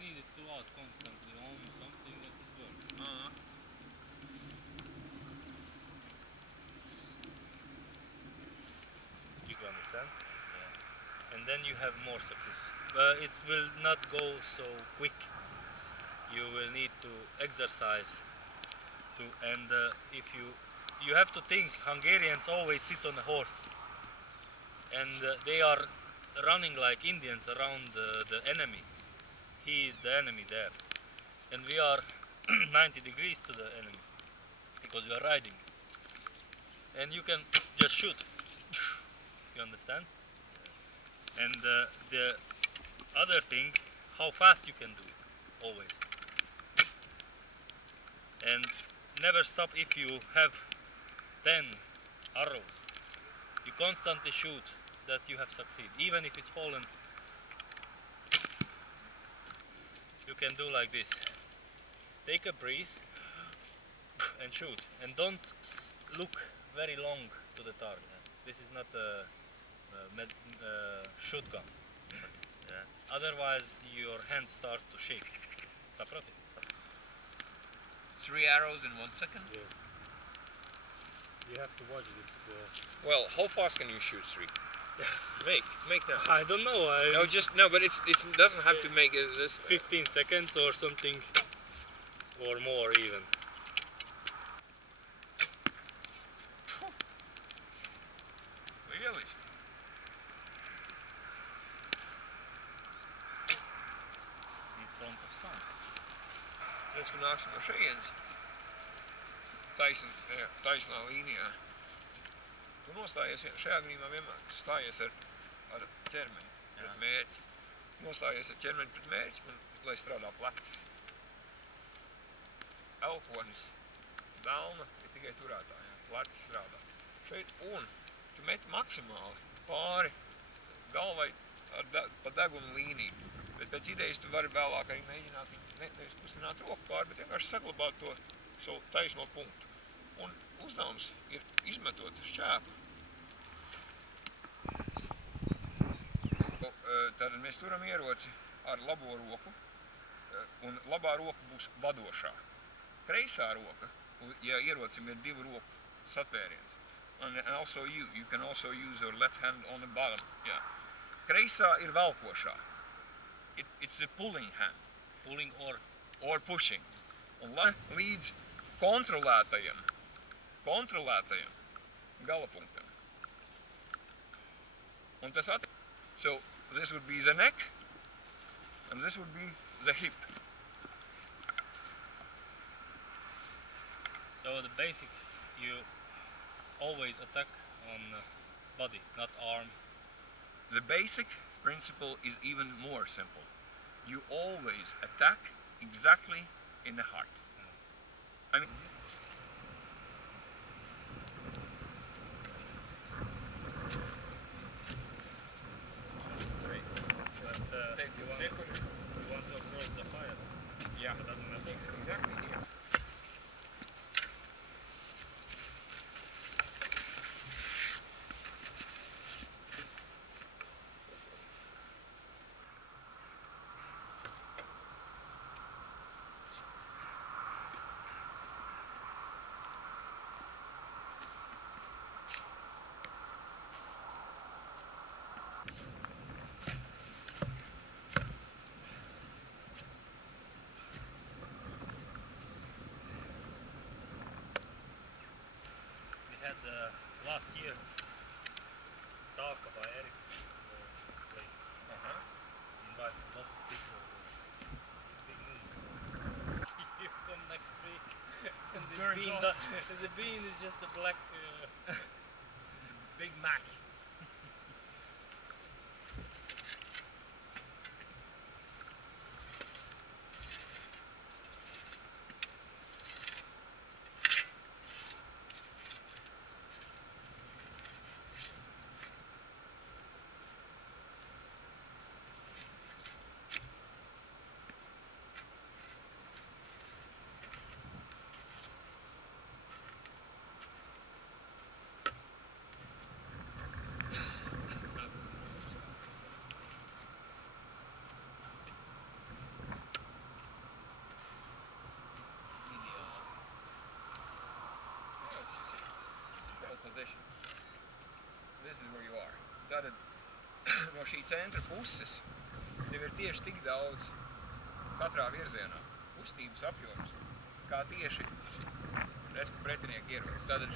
need it to out constantly on something that is burning. You can understand? Yeah. And then you have more success. It will not go so quick. You will need to exercise to, and if you have to think, Hungarians always sit on a horse, and they are running like Indians around the enemy. He is the enemy there, and we are 90 degrees to the enemy because we are riding, and you can just shoot. You understand? And the other thing, how fast you can do it, always, and never stop. If you have 10 arrows, you constantly shoot, that you have succeed. Even if it's fallen, you can do like this. Take a breath and shoot, and don't look very long to the target. This is not a shotgun. Yeah. Otherwise your hand starts to shake. Saprati? 3 arrows in 1 second? Yes. You have to watch this. Well, how fast can you shoot 3? Make that. I don't know. No, but it doesn't have to make it this 15 seconds or something, or more even. Really? In front of sun. Let's go naast de eens. Taisnā līnijā. Tu nostājies šajā gadījumā vienmēr stājies ar ķermeni pret mērķi. Nostājies ar ķermeni pret mērķi, un, lai strādā plecs. Elkonis, velna ir tikai turētājā. Plecs strādā. Šeit, un tu meti maksimāli pāri galvai pa deguna līniju. Bet pēc idejas tu vari vēlāk arī mēģināt nevis kustināt roku pāri, bet vienkārši saglabāt to savu taisno punktu. Un uzdevums ir izmetot šķēpu. Tātad mēs turam ieroci ar labo roku, un labā roka būs vadošā. Kreisā roka, ja ierocim ir 2 roku satvēriens, and also you can also use your left hand on the bottom. Yeah. Kreisā ir velkošā. It's the pulling hand. Pulling or pushing. Un līdz kontrolētajam galapunktam. Un tas So this would be the neck, and this would be the hip. So the basic, you always attack on body, not arm. The basic principle is even more simple. You always attack exactly in the heart. I mean, You want to approach the fire? Yeah. It doesn't matter. Exactly, yeah. Last year, talk about Eric's lake. Invited a lot of people. Big news. You come next week, and the bean is just a black Big Mac. this. This is where you are. Tātad no šī centra puses tev ir tieši tik daudz katrā virzienā kustības apjoms, kā tieši pretinieka ierodas. Tātad